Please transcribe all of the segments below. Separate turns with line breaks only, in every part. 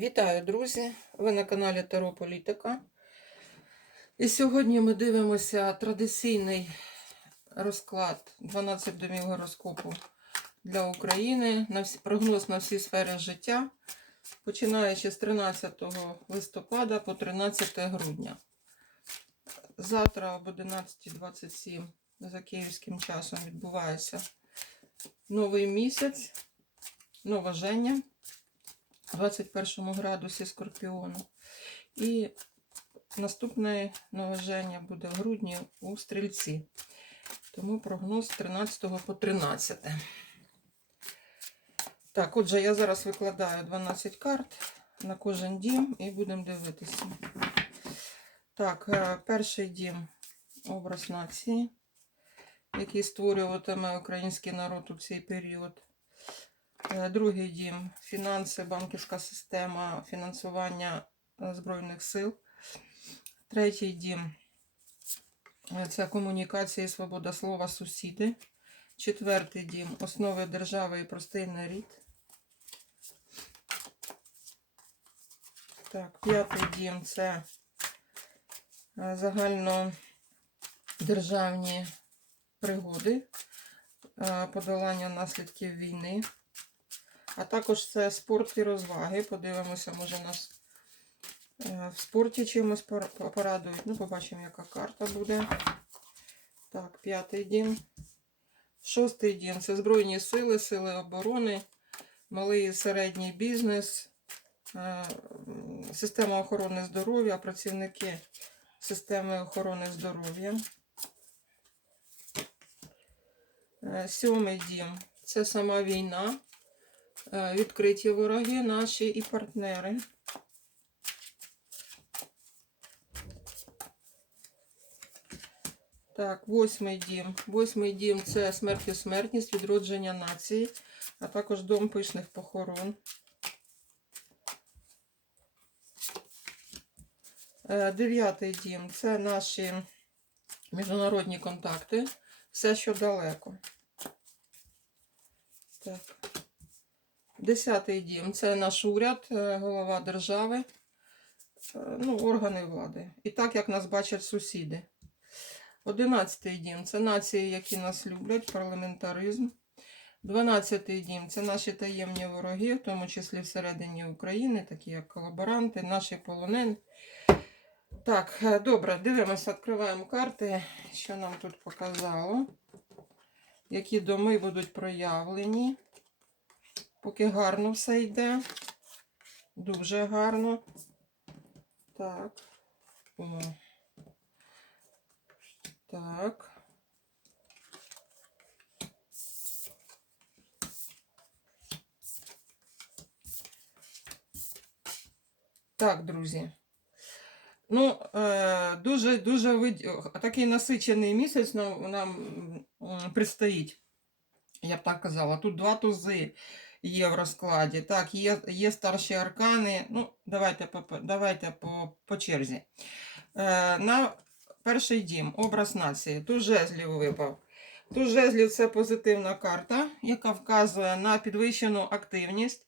Вітаю, друзі! Ви на каналі Таро Політика. І сьогодні ми дивимося традиційний розклад 12 домів гороскопу для України. На всі, прогноз на всі сфери життя, починаючи з 13 листопада по 13 грудня. Завтра об 11.27 за київським часом відбувається новий місяць, новоження. 21 градусі Скорпіону. І наступне новоження буде в грудні у стрільці. Тому прогноз з 13 по 13. Так, отже, я зараз викладаю 12 карт на кожен дім і будемо дивитися. Так, е, перший дім образ нації, який створюватиме український народ у цей період. Е, Другий дім фінанси, банківська система, фінансування е, Збройних сил. Третій дім е, це комунікація і свобода слова, сусіди. Четвертий дім основи держави і простий нарід. Так, п'ятий дім це загальнодержавні пригоди, подолання наслідків війни. А також це спорт і розваги. Подивимося, може нас е, в спорті чимось порадують. Ну, побачимо, яка карта буде. Так, п'ятий дім. Шостий дім це Збройні сили, сили оборони, малий і середній бізнес, е, система охорони здоров'я, працівники системи охорони здоров'я. Е, Сьомий дім це сама війна. Е, відкриті вороги наші і партнери. Так, восьмий дім. Восьмий дім це смерть і смертність, відродження нації, а також дом пишних похорон. Е, Дев'ятий дім це наші міжнародні контакти. Все, що далеко. Так. Десятий дім це наш уряд, е, голова держави, е, ну, органи влади. І так, як нас бачать сусіди. Одинадцятий дім це нації, які нас люблять, парламентаризм. Дванадцятий дім це наші таємні вороги, в тому числі всередині України, такі як колаборанти, наші полонені. Так, е, добре, дивимося, відкриваємо карти, що нам тут показало. Які доми будуть проявлені. Поки гарно все йде. Дуже гарно. Так. О. Так. Так, друзі. Ну, е, дуже дуже вид... такий насичений місяць нам, предстоїть. Я б так казала. Тут два тузи є в розкладі. Так, є, є старші аркани. Ну, давайте по, давайте по, по черзі. Е, на перший дім, образ нації. Тут жезлів випав. Тут жезлів це позитивна карта, яка вказує на підвищену активність,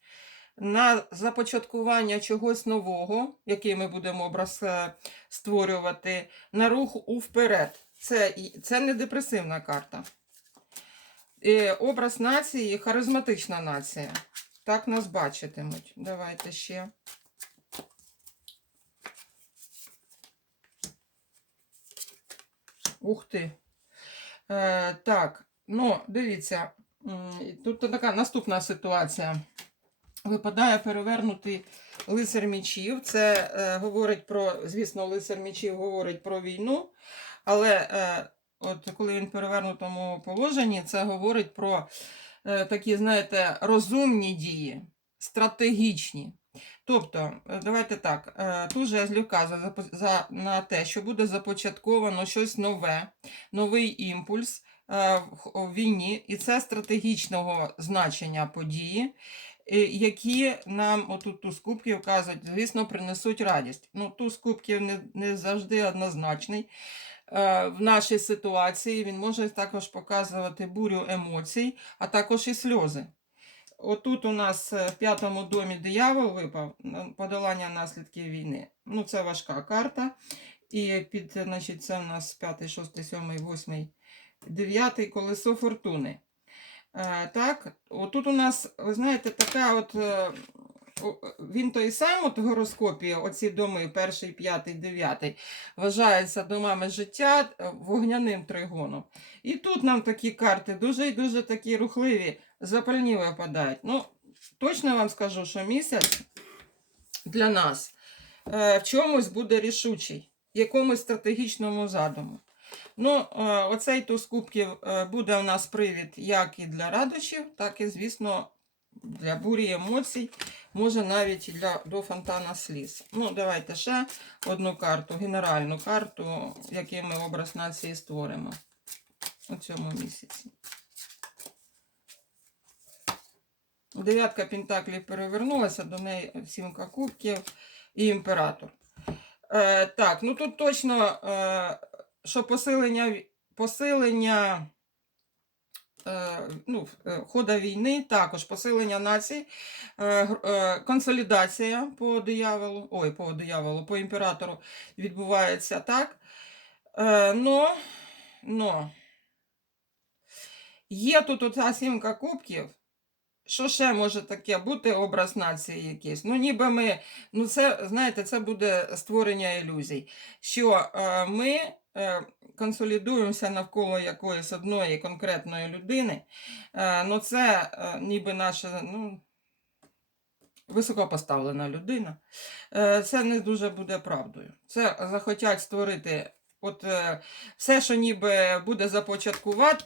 на започаткування чогось нового, який ми будемо образ е, створювати, на рух у вперед. Це, це не депресивна карта. Образ нації харизматична нація. Так нас бачитимуть. Давайте ще. Ух ти. Е, так, ну, дивіться, тут така наступна ситуація. Випадає перевернутий лицар мічів. Це е, говорить про, звісно, лицар мічів говорить про війну, але е, от коли він в перевернутому положенні, це говорить про е, такі, знаєте, розумні дії, стратегічні. Тобто, е, давайте так, е, тут жезлів вказує за, за, на те, що буде започатковано щось нове, новий імпульс в війні, і це стратегічного значення події, які нам, отут туз кубків вказують, звісно, принесуть радість. Ну, туз кубків не, не завжди однозначний. Е, В нашій ситуації він може також показувати бурю емоцій, а також і сльози. отут у нас е, в п'ятому домі диявол випав, подолання наслідків війни. Ну, це важка карта. І під, значить, це у нас 5, 6, 7, 8, 9 колесо фортуни. Е, так, отут у нас, ви знаєте, така от. Він той сам от в гороскопі, оці доми, перший, п'ятий, дев'ятий, вважається домами життя е, вогняним тригоном. І тут нам такі карти дуже і дуже такі рухливі, запальні випадають. Ну, точно вам скажу, що місяць для нас е, в чомусь буде рішучий, якомусь стратегічному задуму. Ну, е, оцей туз кубків буде у нас привід як і для радощів, так і, звісно, для бурі емоцій, може навіть для, до фонтана сліз. Ну, давайте ще одну карту, генеральну карту, який ми образ нації створимо у цьому місяці. Дев'ятка пентаклів перевернулася, до неї сімка кубків і імператор. Е, так, ну тут точно, е, що посилення, посилення ну, е, хода війни, також посилення націй, е, е, консолідація по дияволу, ой, по дияволу, по імператору відбувається так. Е, но, но є тут оця сімка кубків. Що ще може таке бути образ нації якийсь? Ну, ніби ми, ну це, знаєте, це буде створення ілюзій, що е, ми е, консолідуємося навколо якоїсь одної конкретної людини. Е, ну, це е, ніби наша, ну, високопоставлена людина. Е, це не дуже буде правдою. Це захотять створити. От е, все, що ніби буде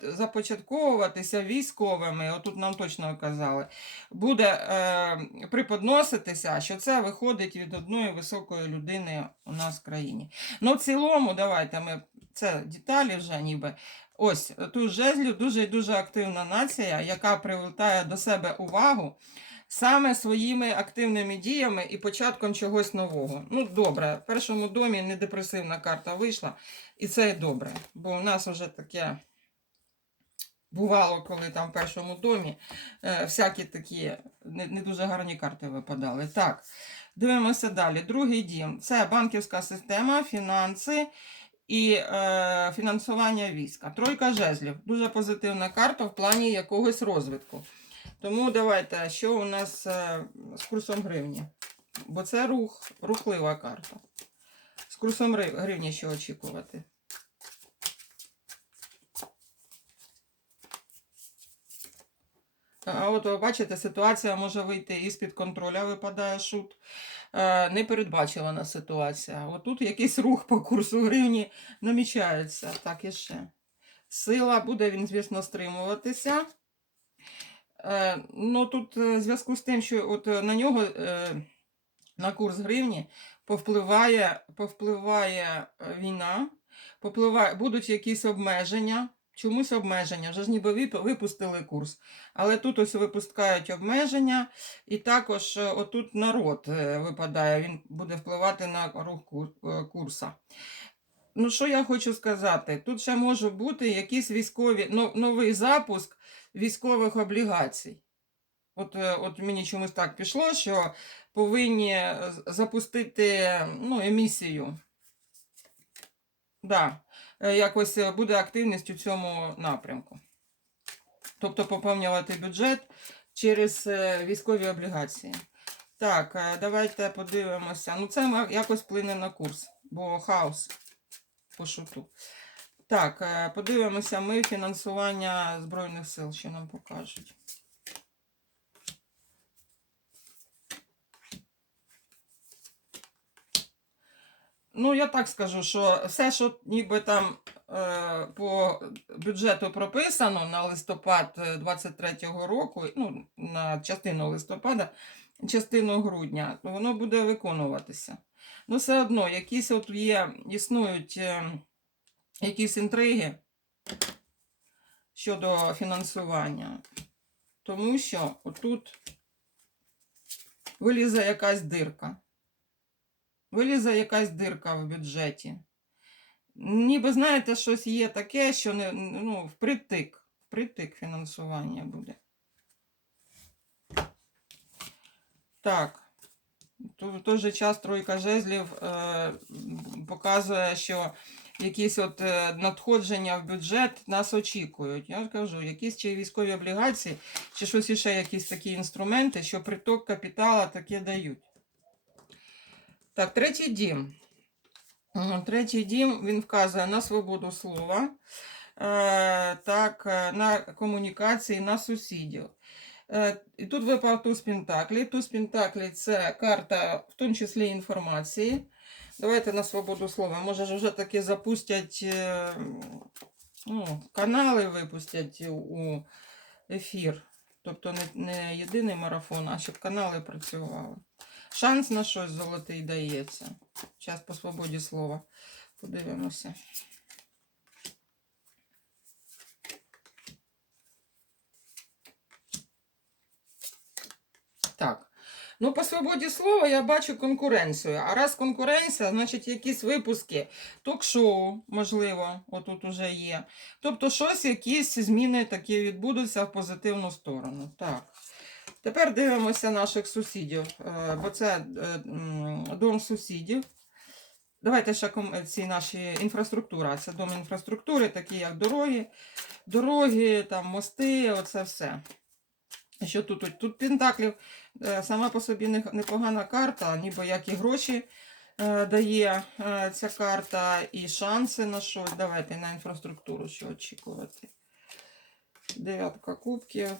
започатковуватися військовими, отут нам точно казали, буде е, приподноситися, що це виходить від одної високої людини у нас в країні. Ну, в цілому, давайте ми це деталі вже ніби. Ось тут жезлів дуже і дуже активна нація, яка привертає до себе увагу саме своїми активними діями і початком чогось нового. Ну, добре, в першому домі не депресивна карта вийшла, і це добре, бо у нас вже таке бувало, коли там в першому домі е, всякі такі не, не дуже гарні карти випадали. Так, дивимося далі. Другий дім це банківська система, фінанси. І е, фінансування війська. Тройка жезлів. Дуже позитивна карта в плані якогось розвитку. Тому давайте, що у нас е, з курсом гривні? Бо це рух, рухлива карта. З курсом гривні що очікувати? А от ви бачите, ситуація може вийти із-під контроля, випадає шут. Е, Непередбачувана ситуація. Отут якийсь рух по курсу гривні намічається. Так і ще. Сила буде він, звісно, стримуватися. Е, ну тут е, в зв'язку з тим, що от е, на нього, на курс гривні, повпливає, повпливає війна, попливає, будуть якісь обмеження. Чомусь обмеження, вже ж ніби випустили курс. Але тут ось випускають обмеження, і також отут народ випадає, він буде впливати на рух ку- курса. Ну, що я хочу сказати? Тут ще може бути якісь військові, новий запуск військових облігацій. От, е, от мені чомусь так пішло, що повинні е, запустити ну, емісію. Да, е, якось буде активність у цьому напрямку. Тобто поповнювати бюджет через військові облігації. Так, давайте подивимося. Ну, це якось вплине на курс, бо хаос по шуту. Так, е, подивимося ми фінансування Збройних сил, що нам покажуть. Ну, я так скажу, що все, що ніби там е, по бюджету прописано на листопад 23-го року, ну, на частину листопада, частину грудня, воно буде виконуватися. Ну, все одно, якісь от є, існують е, якісь інтриги щодо фінансування. Тому що отут вилізе якась дирка. Вилізе якась дирка в бюджеті. Ніби, знаєте, щось є таке, що не, ну, впритик. Впритик фінансування буде. Так. В той же час тройка жезлів е, показує, що якісь от е, надходження в бюджет нас очікують. Я ж кажу, якісь чи військові облігації, чи щось іще, якісь такі інструменти, що приток капітала таке дають. Так, третій дім. Третій дім він вказує на свободу слова, е, так, е, на комунікації, на сусідів. І тут випав туз Пентаклі. Туз Пентаклі це карта, в тому числі інформації. Давайте на свободу слова. Може ж вже таки запустять е, ну, канали випустять у ефір. Тобто не, не єдиний марафон, а щоб канали працювали. Шанс на щось золотий дається. Зараз по свободі слова. Подивимося. Так. Ну, по свободі слова я бачу конкуренцію. А раз конкуренція, значить якісь випуски ток-шоу, можливо, отут уже є. Тобто щось, якісь зміни такі відбудуться в позитивну сторону. Так. Тепер дивимося наших сусідів, е, бо це е, дом сусідів. Давайте ще ці наші інфраструктура. Це дом інфраструктури, такі як дороги, дороги, там, мости, оце все. Що тут? Тут, Пентаклів сама по собі непогана карта, ніби як і гроші е, дає е, ця карта, і шанси на щось. Давайте на інфраструктуру що очікувати. Дев'ятка кубків.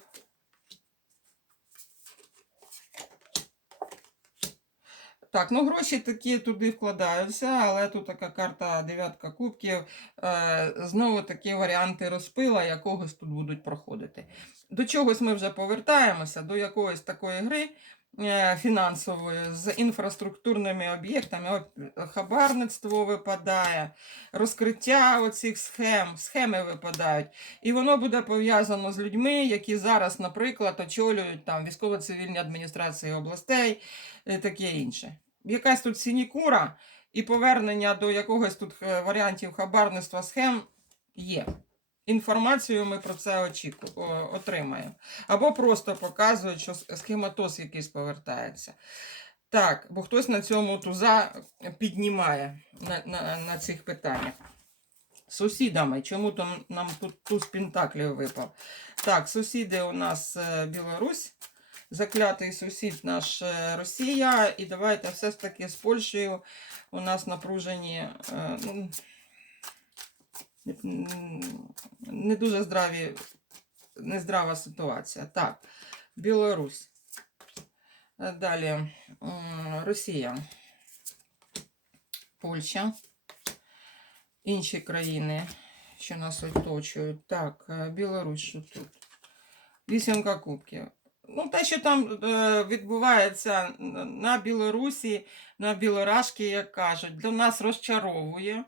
Так, ну гроші такі туди вкладаються, але тут така карта дев'ятка кубків. Е, знову такі варіанти розпила, якогось тут будуть проходити. До чогось ми вже повертаємося, до якоїсь такої гри е, фінансової з інфраструктурними об'єктами. Хабарництво випадає, розкриття оцих схем, схеми випадають. І воно буде пов'язано з людьми, які зараз, наприклад, очолюють там військово-цивільні адміністрації областей, і таке інше. Якась тут сінікура і повернення до якогось тут е, варіантів хабарництва схем є. Інформацію ми про це отримаємо. Або просто показують, що схематоз якийсь повертається. Так, бо хтось на цьому туза піднімає на, на, на цих питаннях. Сусідами. Чому там нам тут туз Пентаклів випав? Так, сусіди у нас е, Білорусь, заклятий сусід наш е, Росія. І давайте все ж таки з Польщею у нас напружені. е, ну, не дуже здраві, нездрава ситуація. Так, Білорусь. Далі Росія, Польща, інші країни, що нас оточують. Так, е, Білорусь, що тут? Вісімка кубків. Ну, те, що там е, відбувається на Білорусі, на Білорашки, як кажуть, для нас розчаровує.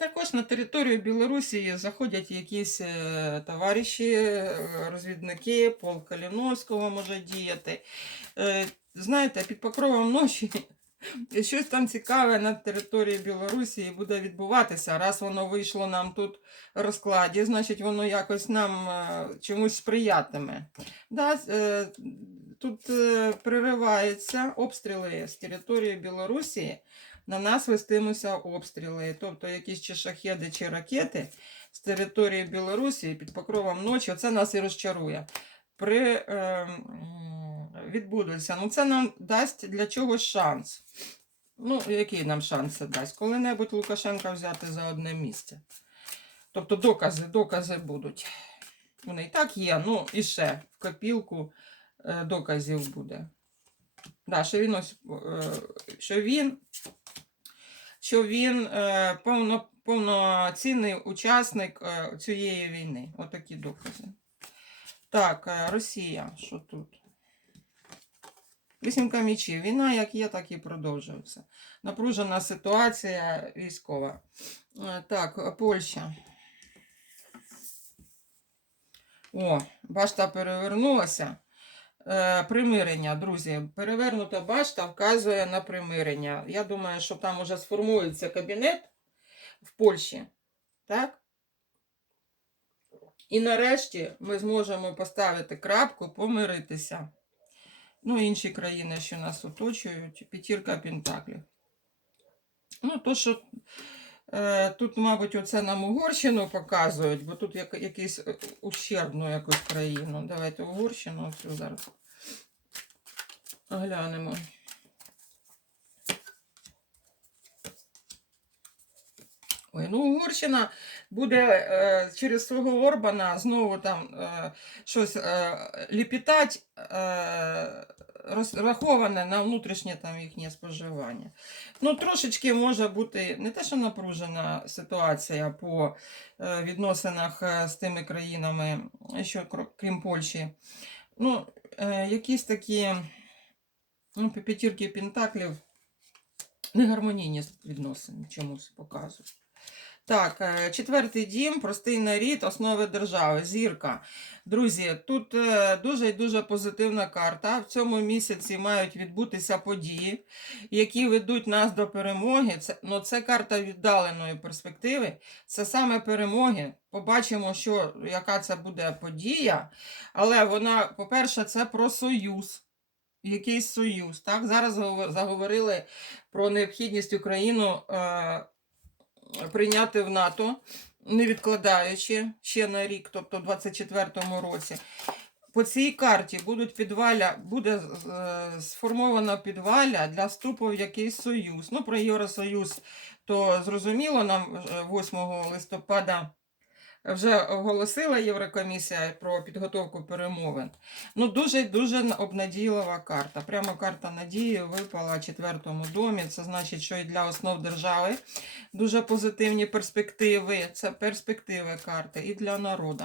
Також на територію Білорусі заходять якісь е, товариші, е, розвідники, полк Каліновського може діяти. Е, знаєте, під покровом ночі щось там цікаве на території Білорусі буде відбуватися. Раз воно вийшло нам тут в розкладі, значить воно якось нам чомусь сприятиме. Да, тут е, пририваються обстріли з території Білорусі на нас вестимуться обстріли, тобто якісь чи шахеди, чи ракети з території Білорусі під покровом ночі, це нас і розчарує. При, е, відбудуться. Ну, це нам дасть для чогось шанс. Ну, який нам шанс це дасть? Коли-небудь Лукашенка взяти за одне місце. Тобто докази, докази будуть. Вони і так є, ну і ще в копілку доказів буде. Да, що він ось, е, що він що він е, повно, повноцінний учасник е, цієї війни. Отакі докази. Так, е, Росія, що тут? Вісімка мічів. Війна як є, так і продовжується. Напружена ситуація військова. Е, Так, Польща. О, башта перевернулася. Е, примирення, друзі. Перевернута башта вказує на примирення. Я думаю, що там уже сформується кабінет в Польщі. Так? І нарешті ми зможемо поставити крапку, помиритися. Ну, інші країни, що нас оточують, п'ятірка Пентаклів. Ну, то, що тут, мабуть, оце нам Угорщину показують, бо тут як, якийсь е, ущербну якусь країну. Давайте Угорщину оцю зараз глянемо. Ой, ну Угорщина буде е, через свого Орбана знову там е, щось е, ліпітать, е, розраховане на внутрішнє там їхнє споживання. Ну, трошечки може бути не те, що напружена ситуація по е, відносинах е, з тими країнами, що крім Польщі. Ну, е, якісь такі ну, п'ятірки пентаклів негармонійні відносини чомусь показують. Так, е, четвертий дім, простий нарід, основи держави, зірка. Друзі, тут е, дуже і дуже позитивна карта. В цьому місяці мають відбутися події, які ведуть нас до перемоги. Це, ну, це карта віддаленої перспективи. Це саме перемоги. Побачимо, що, яка це буде подія. Але вона, по-перше, це про союз. Якийсь союз. Так? Зараз заговорили про необхідність Україну. Е, прийняти в НАТО, не відкладаючи ще на рік, тобто в 24-му році. По цій карті будуть підваля, буде е, сформована підваля для вступу в якийсь союз. Ну, про Євросоюз, то зрозуміло, нам е, 8 листопада вже оголосила Єврокомісія про підготовку перемовин. Ну, дуже дуже обнадійлива карта. Прямо карта надії випала в четвертому домі. Це значить, що і для основ держави дуже позитивні перспективи. Це перспективи карти і для народу.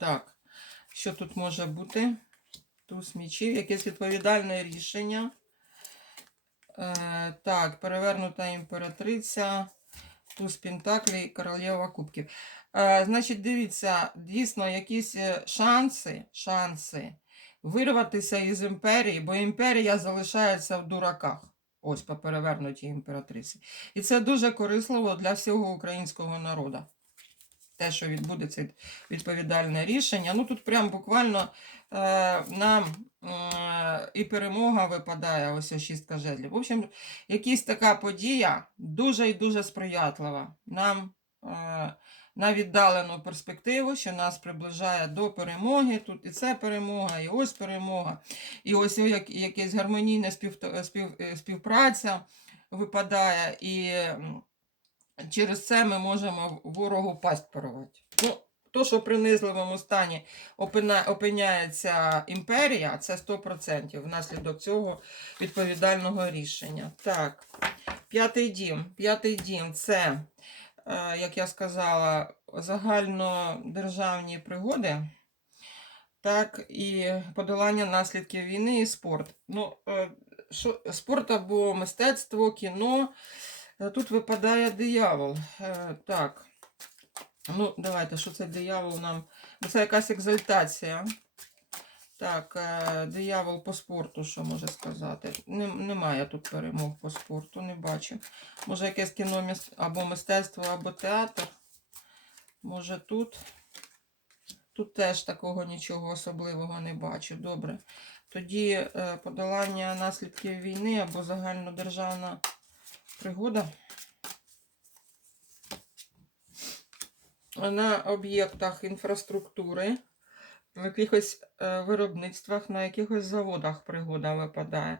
Так, що тут може бути? Туз мічів, якесь відповідальне рішення. Е, так, перевернута імператриця, туз Пентаклі, королева кубків. Е, значить, дивіться, дійсно, якісь е, шанси, шанси вирватися із імперії, бо імперія залишається в дураках. Ось по перевернутій імператриці. І це дуже корисливо для всього українського народу. Те, що відбудеться відповідальне рішення. Ну тут прям буквально е, нам е, і перемога випадає, ось шістка жезлів. В общем, якась така подія дуже і дуже сприятлива нам е, на віддалену перспективу, що нас приближає до перемоги. Тут і це перемога, і ось перемога, і ось як, якась гармонійна спів, спів, е, співпраця випадає, і через це ми можемо ворогу пасть порвати. Ну, то, що в принизливому стані опиняється імперія, це 100% внаслідок цього відповідального рішення. Так, п'ятий дім. П'ятий дім це, е, як я сказала, загальнодержавні пригоди. Так, і подолання наслідків війни і спорт. Ну, е, що, спорт або мистецтво, кіно. Е, Тут випадає диявол. Е, Так. Ну, давайте, що це диявол нам? Ну, Це якась екзальтація. Так, е, диявол по спорту, що може сказати? Немає тут перемог по спорту, не бачу. Може, якесь кіно або мистецтво, або театр. Може тут. Тут теж такого нічого особливого не бачу. Добре. Тоді подолання наслідків війни або загальнодержавна пригода. На об'єктах інфраструктури, в якихось е, виробництвах, на якихось заводах пригода випадає.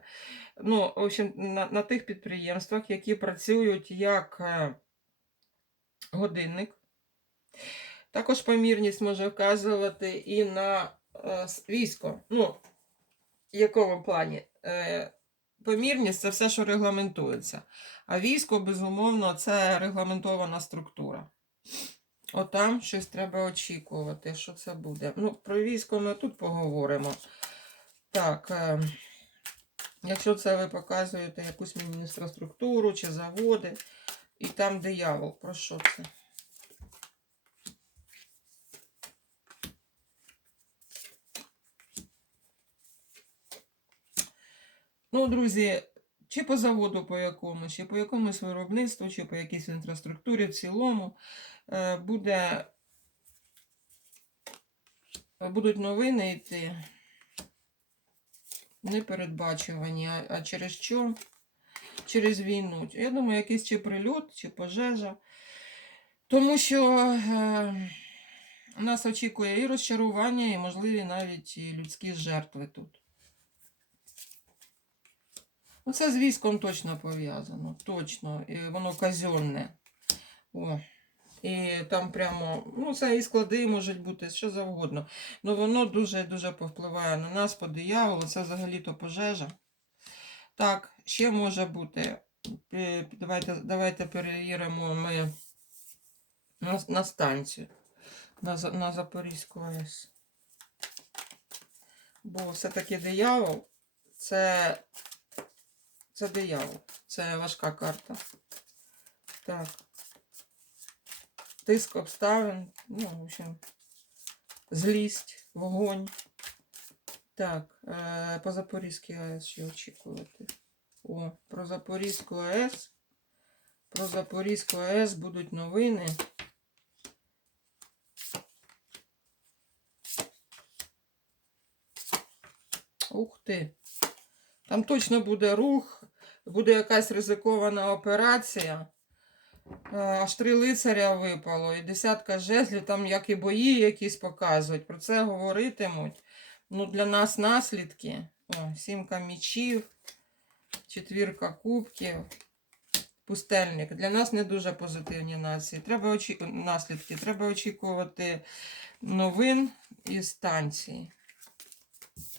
Ну, в общем, на, на тих підприємствах, які працюють як е, годинник. Також помірність може вказувати і на е, військо. Ну, в якому плані? Помірність це все, що регламентується. А військо, безумовно, це регламентована структура. Отам щось треба очікувати, що це буде. Ну, про військо ми тут поговоримо. Так, е, якщо це ви показуєте якусь інфраструктуру чи заводи, і там диявол, про що це? Ну, друзі, чи по заводу по якомусь, чи по якомусь виробництву, чи по якійсь інфраструктурі в цілому е, буде, будуть новини йти. непередбачувані. А, а через що? Через війну. Я думаю, якийсь чи прильот, чи пожежа. Тому що е, нас очікує і розчарування, і можливі навіть і людські жертви тут. Ну, це з військом точно пов'язано. Точно. І воно казенне. О. І там прямо, ну, це і склади можуть бути, що завгодно. Ну воно дуже-дуже повпливає на нас по дияволу. Це взагалі-то пожежа. Так, ще може бути. Е, Давайте, давайте перевіримо ми на, на станцію. На, на Запорізьку АЕС. Бо все-таки диявол це, це диявол. Це важка карта. Так. Тиск обставин. Ну, в общем, злість, вогонь. Так, е, по Запорізькій АЕС що очікувати? О, про Запорізьку АЕС. Про Запорізьку АЕС будуть новини. Ух ти. Там точно буде рух, буде якась ризикована операція. Е, Аж три лицаря випало, і десятка жезлів, там як і бої якісь показують. Про це говоритимуть. Ну, для нас наслідки. О, сімка мічів, четвірка кубків, пустельник. Для нас не дуже позитивні нації. Треба очі... наслідки. Треба очікувати новин із станції.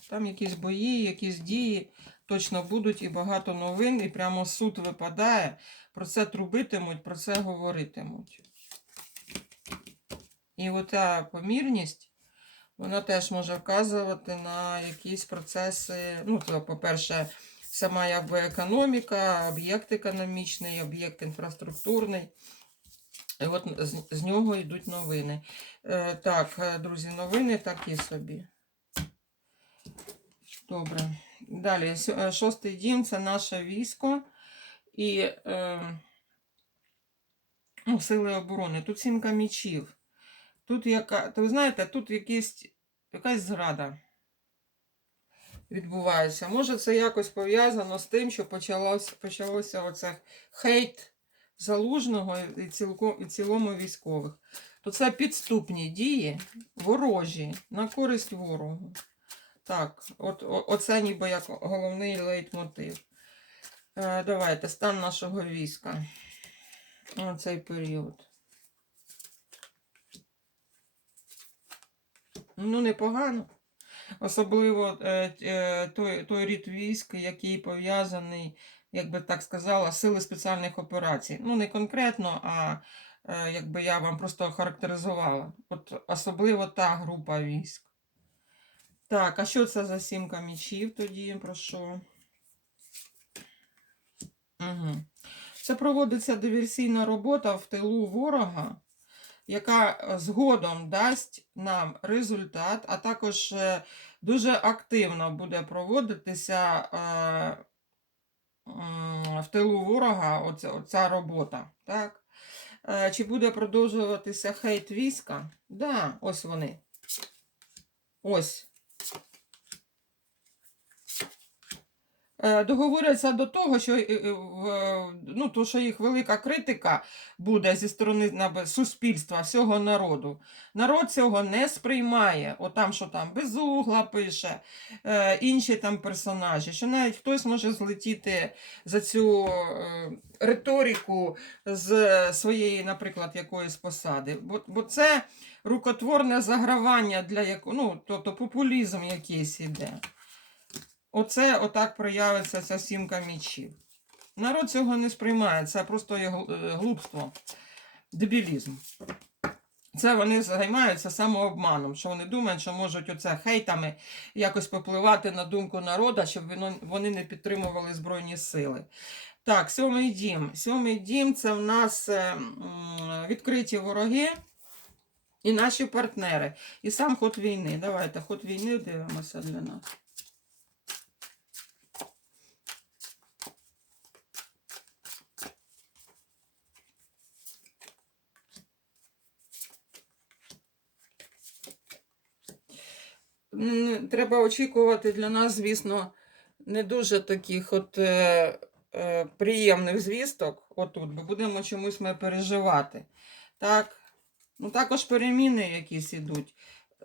Там якісь бої, якісь дії точно будуть і багато новин, і прямо суд випадає. Про це трубитимуть, про це говоритимуть. І оця помірність, вона теж може вказувати на якісь процеси. Ну, то, по-перше, сама якби економіка, об'єкт економічний, об'єкт інфраструктурний. І от з, з нього йдуть новини. Е, так, е, друзі, новини такі собі. Добре. Далі, е, шостий дім це наше військо і е, ну, сили оборони. Тут сімка мічів. Тут яка, то ви знаєте, тут якісь, якась зрада відбувається. Може, це якось пов'язано з тим, що почалось, почалося оце хейт залужного і, цілком, і цілому військових. То це підступні дії, ворожі, на користь ворогу. Так, от, оце ніби як головний лейтмотив. Е, давайте, стан нашого війська на цей період. Ну, непогано. Особливо е, е, той, той рід військ, який пов'язаний, як би так сказала, сили спеціальних операцій. Ну, не конкретно, а е, якби я вам просто охарактеризувала. От особливо та група військ. Так, а що це за сімка мічів тоді? Про що? Угу. Це проводиться диверсійна робота в тилу ворога, яка е, згодом дасть нам результат, а також е, дуже активно буде проводитися е, в тилу ворога оця, оця робота. Так? Чи буде продовжуватися хейт війська? Да, ось вони. Ось. Е, договоряться до того, що, е, е, ну, то, що їх велика критика буде зі сторони суспільства, всього народу. Народ цього не сприймає. Отам, що там безугла пише, інші там персонажі, що навіть хтось може злетіти за цю риторику з своєї, наприклад, якоїсь посади. Бо, бо це рукотворне загравання для якого, ну, тобто популізм якийсь іде. Оце отак проявиться ця сімка мічів. Народ цього не сприймає, це просто е, глупство, дебілізм. Це вони займаються самообманом, що вони думають, що можуть оце хейтами якось попливати на думку народу, щоб вони не підтримували Збройні сили. Так, сьомий дім. Сьомий дім це в нас е, відкриті вороги і наші партнери. І сам ход війни. Давайте ход війни дивимося для нас. Треба очікувати для нас, звісно, не дуже таких от е, е, приємних звісток. Отут, бо будемо чомусь ми переживати. Так, ну також переміни якісь ідуть.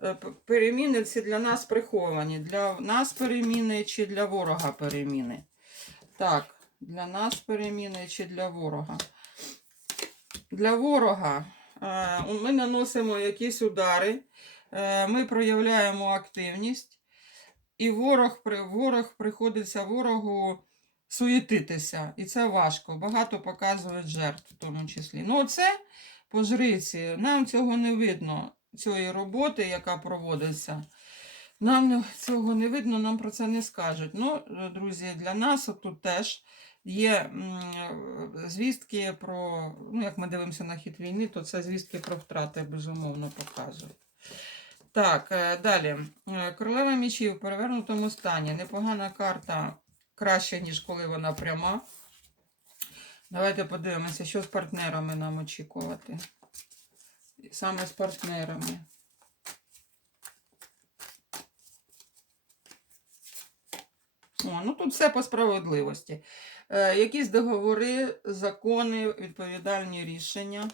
Е, Переміни ці для нас приховані. Для нас переміни чи для ворога переміни. Так, для нас переміни чи для ворога. Для ворога е, ми наносимо якісь удари, ми проявляємо активність, і ворог, ворог приходиться ворогу суєтитися. І це важко. Багато показують жертв в тому числі. Ну, це по жриці. Нам цього не видно, цієї роботи, яка проводиться. Нам цього не видно, нам про це не скажуть. Ну, е, друзі, для нас тут теж є е, звістки про, ну, як ми дивимося на хід війни, то це звістки про втрати, безумовно, показують. Так, е, далі. Е, Королева мічів в перевернутому стані. Непогана карта краще, ніж коли вона пряма. Давайте подивимося, що з партнерами нам очікувати. Саме з партнерами. О, ну тут все по справедливості. Е, якісь договори, закони, відповідальні рішення.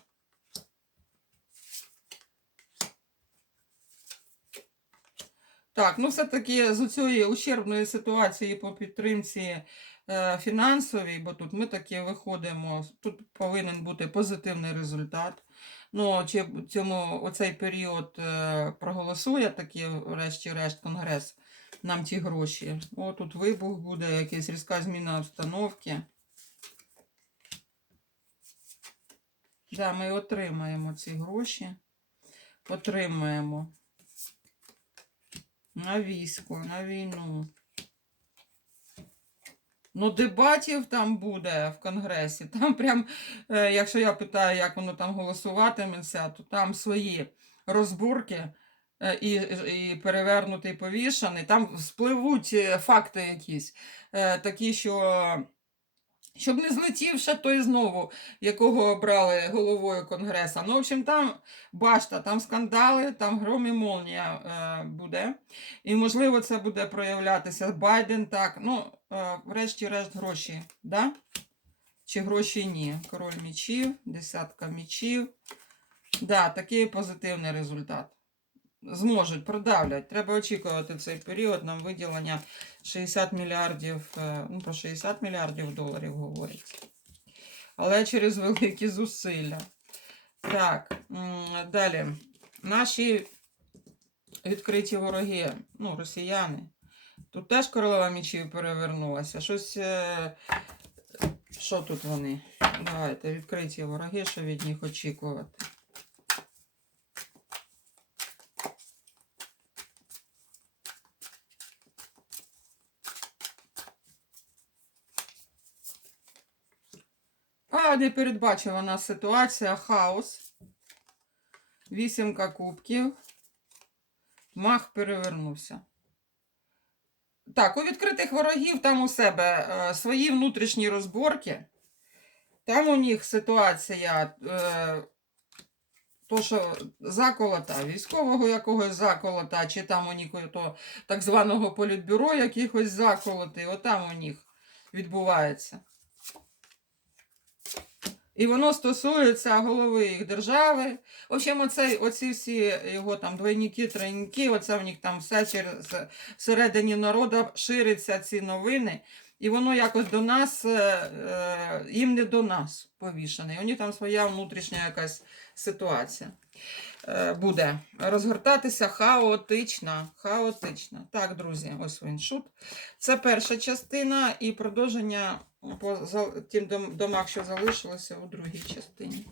Так, ну все-таки з цієї ущербної ситуації по підтримці е, фінансовій, бо тут ми таки виходимо, тут повинен бути позитивний результат. Ну, чи цьому оцей період е, проголосує таки, врешті-решт, Конгрес нам ті гроші. О, тут вибух буде, якась різка зміна обстановки. Да, ми отримаємо ці гроші. Отримаємо. На військо, на війну. Ну, дебатів там буде в Конгресі. Там прям, е, якщо я питаю, як воно там голосуватиметься, то там свої розбурки е, і, і перевернутий повішаний. Там спливуть е, факти якісь, такі, що. Щоб не злетів ще той знову, якого обрали головою Конгреса. Ну, в общем, там башта, там скандали, там гром і молнія е, буде. І, можливо, це буде проявлятися. Байден так. Ну, е, врешті-решт, гроші, да? Чи гроші ні? Король мічів, десятка мічів. Да, такий позитивний результат. Зможуть, продавлять. Треба очікувати цей період нам виділення 60 мільярдів, е, ну про 60 мільярдів доларів говорять. Але через великі зусилля. Так, далі. Наші відкриті вороги, ну, росіяни. Тут теж королева мічів перевернулася. Щось. е, Що тут вони? Давайте, відкриті вороги, що від них очікувати. А, непередбачувана ситуація, хаос. Вісімка кубків. Мах перевернувся. Так, у відкритих ворогів там у себе е, свої внутрішні розборки. Там у них ситуація, е, то, що заколота, військового якогось заколота, чи там у них то так званого політбюро якихось заколоти, отам у них відбувається. І воно стосується голови їх держави. В общем, оце, оці всі його там двойники, тройники, оце в них там все через всередині народу шириться ці новини. І воно якось до нас, е, е, їм не до нас повішане. Них там своя внутрішня якась ситуація буде розгортатися хаотично. хаотично. Так, друзі, ось він. Це перша частина і продовження по тим дом- домах, що залишилося у другій частині.